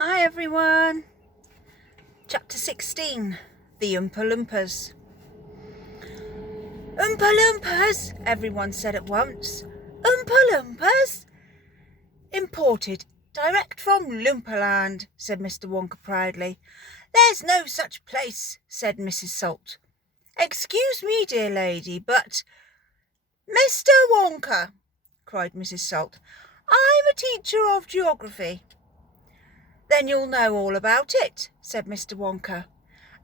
Hi everyone! Chapter 16, The Oompa Loompas. Oompa Loompas, everyone said at once. Oompa Loompas? Imported, direct from Loompaland, said Mr. Wonka proudly. There's no such place, said Mrs. Salt. Excuse me, dear lady, but... Mr. Wonka, cried Mrs. Salt, I'm a teacher of geography. Then you'll know all about it, said Mr. Wonka.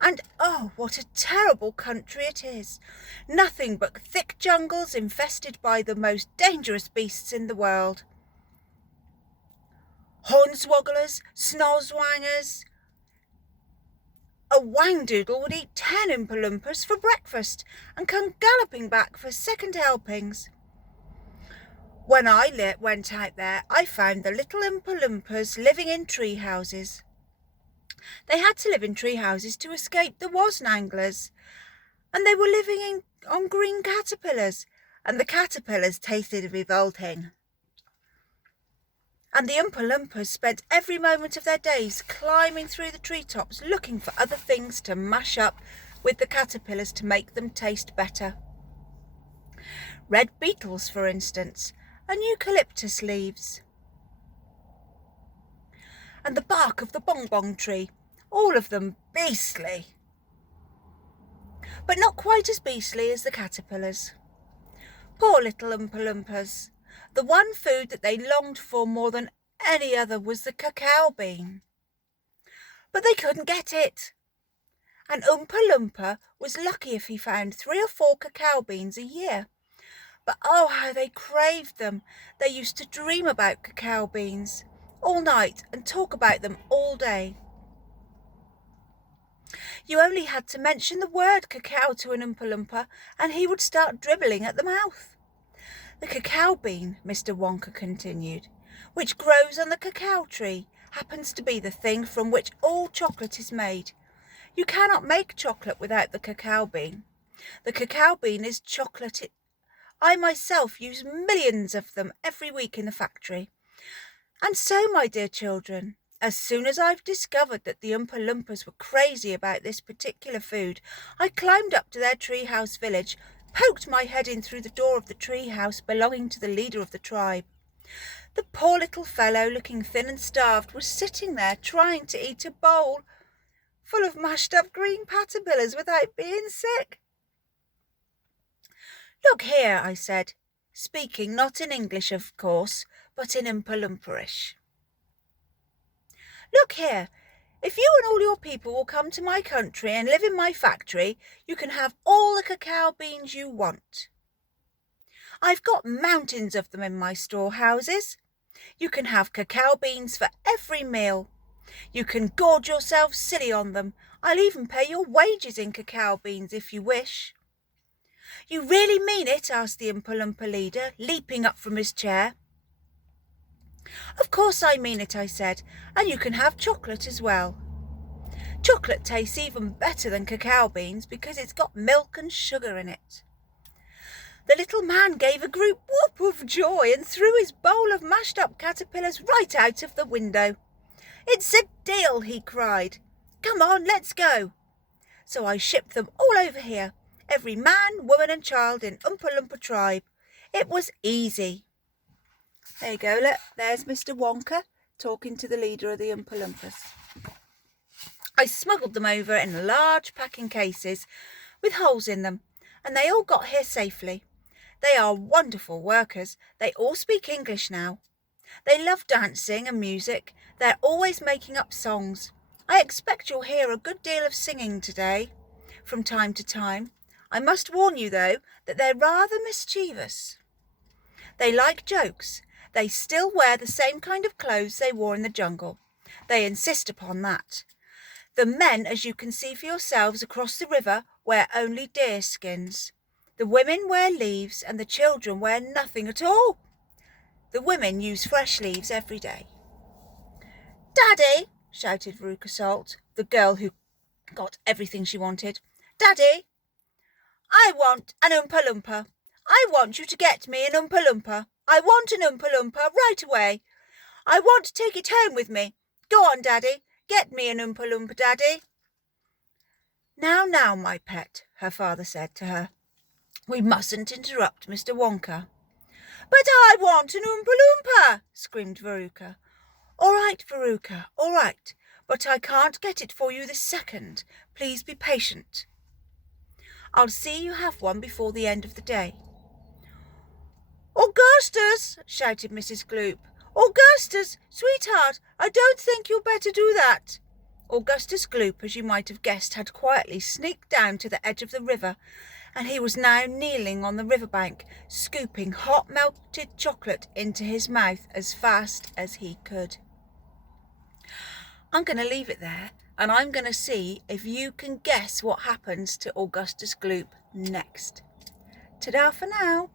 And oh, what a terrible country it is! Nothing but thick jungles infested by the most dangerous beasts in the world. Hornswogglers, snozzwangers. A wangdoodle would eat 10 Oompa Loompas for breakfast and come galloping back for second helpings. When I went out there, I found the little Oompa Loompas living in tree houses. They had to live in tree houses to escape the wasnanglers, and they were living on green caterpillars, and the caterpillars tasted revolting. And the Oompa Loompas spent every moment of their days climbing through the treetops looking for other things to mash up with the caterpillars to make them taste better. Red beetles, for instance, and eucalyptus leaves. And the bark of the bongbong tree, all of them beastly. But not quite as beastly as the caterpillars. Poor little Oompa Loompas. The one food that they longed for more than any other was the cacao bean. But they couldn't get it. And Oompa Loompa was lucky if he found 3 or 4 cacao beans a year. But oh, how they craved them. They used to dream about cacao beans all night and talk about them all day. You only had to mention the word cacao to an Oompa Loompa and he would start dribbling at the mouth. The cacao bean, Mr. Wonka continued, which grows on the cacao tree, happens to be the thing from which all chocolate is made. You cannot make chocolate without the cacao bean. The cacao bean is chocolate. I myself use millions of them every week in the factory. And so, my dear children, as soon as I've discovered that the Oompa Loompas were crazy about this particular food, I climbed up to their treehouse village, poked my head in through the door of the treehouse belonging to the leader of the tribe. The poor little fellow, looking thin and starved, was sitting there trying to eat a bowl full of mashed up green caterpillars without being sick. Look here, I said, speaking not in English, of course, but in Oompa Loompa-ish. Look here, if you and all your people will come to my country and live in my factory, you can have all the cacao beans you want. I've got mountains of them in my storehouses. You can have cacao beans for every meal. You can gorge yourself silly on them. I'll even pay your wages in cacao beans if you wish. You really mean it? Asked the Oompa Loompa leader, leaping up from his chair. Of course I mean it, I said, and you can have chocolate as well. Chocolate tastes even better than cacao beans because it's got milk and sugar in it. The little man gave a group whoop of joy and threw his bowl of mashed up caterpillars right out of the window. It's a deal, he cried. Come on, let's go. So I shipped them all over here, every man, woman and child in Oompa Loompa tribe. It was easy. There you go, look, there's Mr. Wonka talking to the leader of the Oompa Loompas. I smuggled them over in large packing cases with holes in them, and they all got here safely. They are wonderful workers. They all speak English now. They love dancing and music. They're always making up songs. I expect you'll hear a good deal of singing today, from time to time. I must warn you, though, that they're rather mischievous. They like jokes. They still wear the same kind of clothes they wore in the jungle. They insist upon that. The men, as you can see for yourselves across the river, wear only deer skins. The women wear leaves and the children wear nothing at all. The women use fresh leaves every day. Daddy, shouted Veruca Salt, the girl who got everything she wanted. Daddy, I want an Oompa Loompa. I want you to get me an Oompa Loompa. I want an Oompa Loompa right away. I want to take it home with me. Go on, Daddy. Get me an Oompa Loompa, Daddy. Now, my pet, her father said to her. We mustn't interrupt Mr. Wonka. But I want an Oompa Loompa, screamed Veruca. All right, Veruca, all right, but I can't get it for you this second. Please be patient. I'll see you have one before the end of the day. Augustus, shouted Mrs. Gloop. Augustus, sweetheart, I don't think you'd better do that. Augustus Gloop, as you might have guessed, had quietly sneaked down to the edge of the river, and he was now kneeling on the riverbank, scooping hot melted chocolate into his mouth as fast as he could. I'm going to leave it there, and I'm going to see if you can guess what happens to Augustus Gloop next. Ta-da for now.